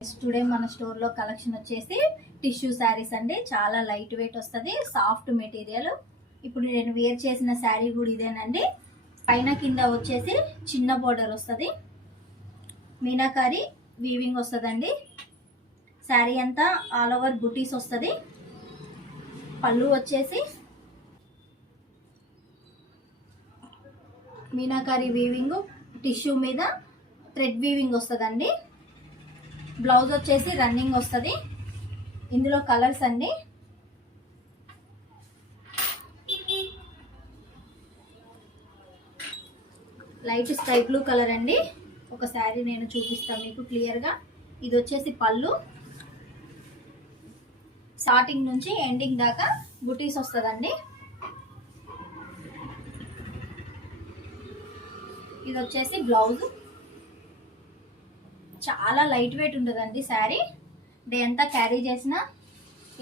Today మన store లో collection వచ్చేసి టిష్యూ శారీస్ అండి. చాలా లైట్ వెయిట్ వస్తుంది, సాఫ్ట్ మెటీరియల్. ఇప్పుడు నేను వేర్ చేసిన శారీ కూడా ఇదేనండి. పైన కింద వచ్చేసి చిన్న బోర్డర్ వస్తుంది, మీనాకారి వీవింగ్ వస్తుందండి. శారీ అంతా ఆల్ ఓవర్ బుటీస్ వస్తుంది. పళ్ళు వచ్చేసి మీనాకారి వీవింగ్, టిష్యూ మీద థ్రెడ్ వీవింగ్ వస్తుందండి. బ్లౌజ్ వచ్చేసి రన్నింగ్ వస్తుంది. ఇందులో కలర్స్ అండి, లైట్ స్కై బ్లూ కలర్ అండి. ఒక శారీ నేను చూపిస్తాను మీకు క్లియర్గా. ఇది వచ్చేసి పళ్ళు, స్టార్టింగ్ నుంచి ఎండింగ్ దాకా బుటీస్ వస్తుందండి. ఇది వచ్చేసి బ్లౌజ్. చాలా లైట్ వెయిట్ ఉంటుందండి శారీ. డే అంతా క్యారీ చేసిన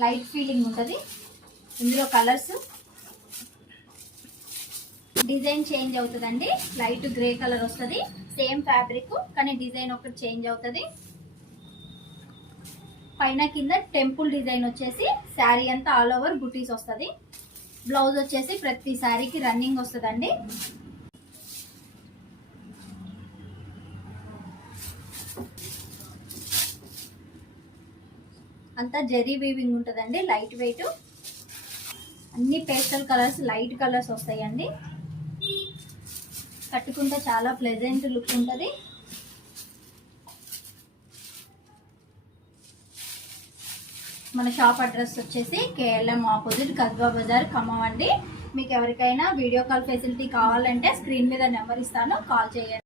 లైట్ ఫీలింగ్ ఉంటుంది. ఇందులో కలర్స్, డిజైన్ చేంజ్ అవుతుందండి. లైట్ గ్రే కలర్ వస్తుంది, సేమ్ ఫ్యాబ్రిక్ కానీ డిజైన్ ఒకటి చేంజ్ అవుతుంది. పైన కింద టెంపుల్ డిజైన్ వచ్చేసి శారీ అంతా ఆల్ ఓవర్ బుటీస్ వస్తుంది. బ్లౌజ్ వచ్చేసి ప్రతి శారీకి రన్నింగ్ వస్తుందండి. అంతా జెరీ వీవింగ్ ఉంటుందండి, లైట్ వెయిట్. అన్ని పేస్టల్ కలర్స్, లైట్ కలర్స్ వస్తాయండి. కట్టుకుంటే చాలా ప్లెజెంట్ లుక్ ఉంటుంది. మన షాప్ అడ్రస్ వచ్చేసి కేఎల్ఎం ఆపోజిట్ కస్బా బజార్, ఖమ్మం అండి. మీకు ఎవరికైనా వీడియో కాల్ ఫెసిలిటీ కావాలంటే స్క్రీన్ మీద నెంబర్ ఇస్తాను, కాల్ చేయండి.